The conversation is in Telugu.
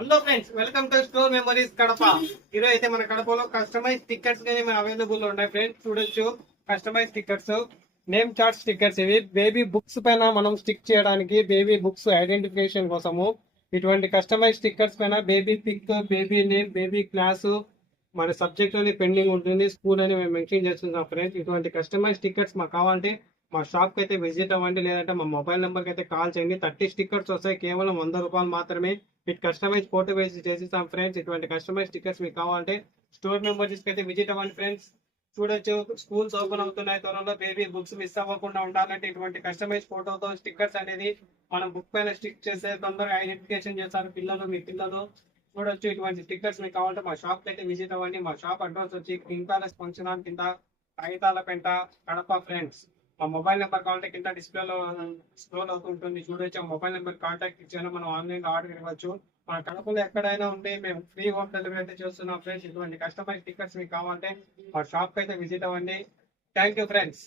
Hello friends, welcome to store memories Kadapa. ఈరోజు అయితే మన కడపలో కస్టమైజ్ స్టిక్కర్స్ కానీ మన అవైలబుల్ ఉన్నాయి ఫ్రెండ్స్. చూడొచ్చు customise stickers, name chart stickers. ఇవి బేబీ బుక్స్ పైన మనం స్టిక్ చేయడానికి, బేబీ బుక్స్ ఐడెంటిఫికేషన్ కోసము ఇటువంటి కస్టమైజ్ స్టిక్కర్స్ పైన baby pic, baby name, baby class, మన సబ్జెక్ట్ అని పెండింగ్ ఉంటుంది, స్కూల్ అని మేము మెన్షన్ చేస్తున్నాం ఫ్రెండ్స్. ఇటువంటి కస్టమైజ్ స్టిక్కర్స్ మాకు కావాలంటే మా షాప్ కి అయితే విజిట్ అవ్వండి, లేదంటే మా మొబైల్ నెంబర్ కి అయితే కాల్ చేయండి. 30 స్టిక్కర్స్ వస్తాయి, కేవలం 100 రూపాయలు మాత్రమే. ఇటు కస్టమైజ్ ఫోటో వేసి చేసిస్తాం ఫ్రెండ్స్. ఇటువంటి కస్టమైజ్ స్టిక్కర్స్ మీకు కావాలంటే స్టోర్ మెంబర్స్ కి అయితే విజిట్ అవ్వండి ఫ్రెండ్స్. చూడొచ్చు, స్కూల్స్ ఓపెన్ అవుతున్నాయి త్వరలో. బేబీ బుక్స్ మిస్ అవ్వకుండా ఉండాలంటే ఇటువంటి కస్టమైజ్ ఫోటోతో స్టిక్కర్స్ అనేది మనం బుక్ పైన స్టిక్ చేస్తే తొందరగా ఐడెంటిఫికేషన్ చేస్తారు పిల్లలు, మీ పిల్లలు. చూడొచ్చు, ఇటువంటి స్టిక్కర్స్ మీకు కావాలంటే మా షాప్ అయితే విజిట్ అవ్వండి. మా షాప్ అడ్రస్ వచ్చి కింగ్ ప్యాలెస్ ఫంక్షన్ హాల్ కింద, కాగితాల పెంట, కడప ఫ్రెండ్స్. మా మొబైల్ నెంబర్ కావాలంటే కింద డిస్ప్లేలో స్క్రోల్ అవుతుంటుంది. చూడొచ్చు, మొబైల్ నెంబర్ కాంటాక్ట్ ఇచ్చాను, మనం ఆన్లైన్ లో ఆర్డర్ ఇవ్వచ్చు. మన కడపలో ఎక్కడైనా ఉంటే మేము ఫ్రీ హోమ్ డెలివరీ అయితే చేస్తున్నాం ఫ్రెండ్స్. ఇటువంటి కస్టమైజ్ స్టిక్కర్స్ మీకు కావాలంటే మా షాప్ అయితే విజిట్ అవ్వండి. Thank you friends.